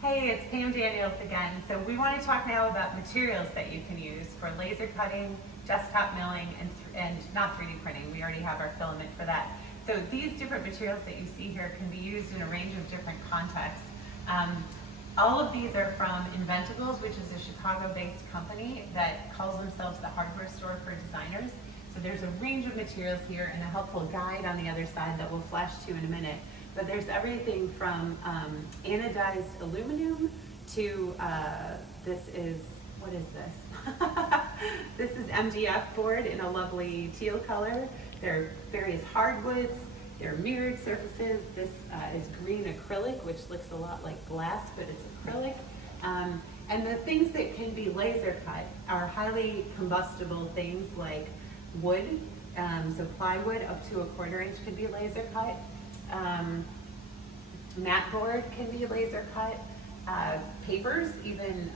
Hey, it's Pam Daniels again. So we want to talk now about materials that you can use for laser cutting, desktop milling, and not 3D printing. We already have our filament for that. So these different materials that you see here can be used in a range of different contexts. All of these are from Inventables, which is a Chicago-based company that calls themselves the hardware store for designers. So there's a range of materials here and a helpful guide on the other side that we'll flash to in a minute. But there's everything from anodized aluminum to this is, what is this? This is MDF board in a lovely teal color. There are various hardwoods. There are mirrored surfaces. This is green acrylic, which looks a lot like glass, but it's acrylic. And the things that can be laser cut are highly combustible things like wood. So plywood up to a 1/4 inch can be laser cut. Mat board can be laser cut. Papers, even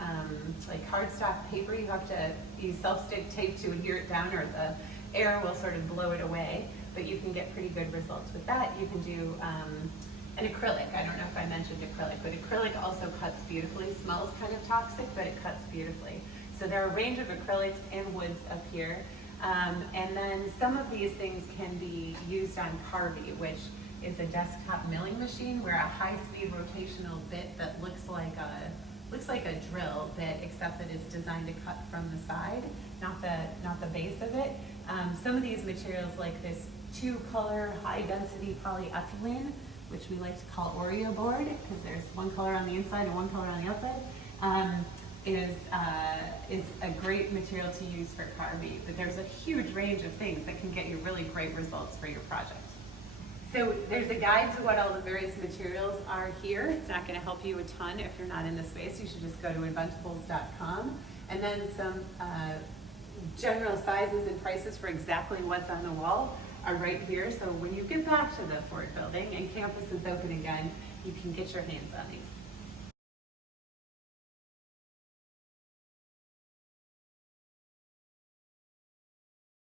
like cardstock paper, you have to use self-stick tape to adhere it down or the air will sort of blow it away, but you can get pretty good results with that. You can do an acrylic. I don't know if I mentioned acrylic, but acrylic also cuts beautifully. Smells kind of toxic, but it cuts beautifully. So there are a range of acrylics and woods up here. And then some of these things can be used on Carvey, which is a desktop milling machine where a high-speed rotational bit that looks like a drill bit, except that it's designed to cut from the side, not the base of it. Some of these materials, like this 2-color high-density polyethylene, which we like to call Oreo board because there's one color on the inside and one color on the outside, is a great material to use for Carvey. But there's a huge range of things that can get you really great results for your project. So there's a guide to what all the various materials are here. It's not going to help you a ton if you're not in the space. You should just go to inventables.com. And then some general sizes and prices for exactly what's on the wall are right here. So when you get back to the Ford building and campus is open again, you can get your hands on these.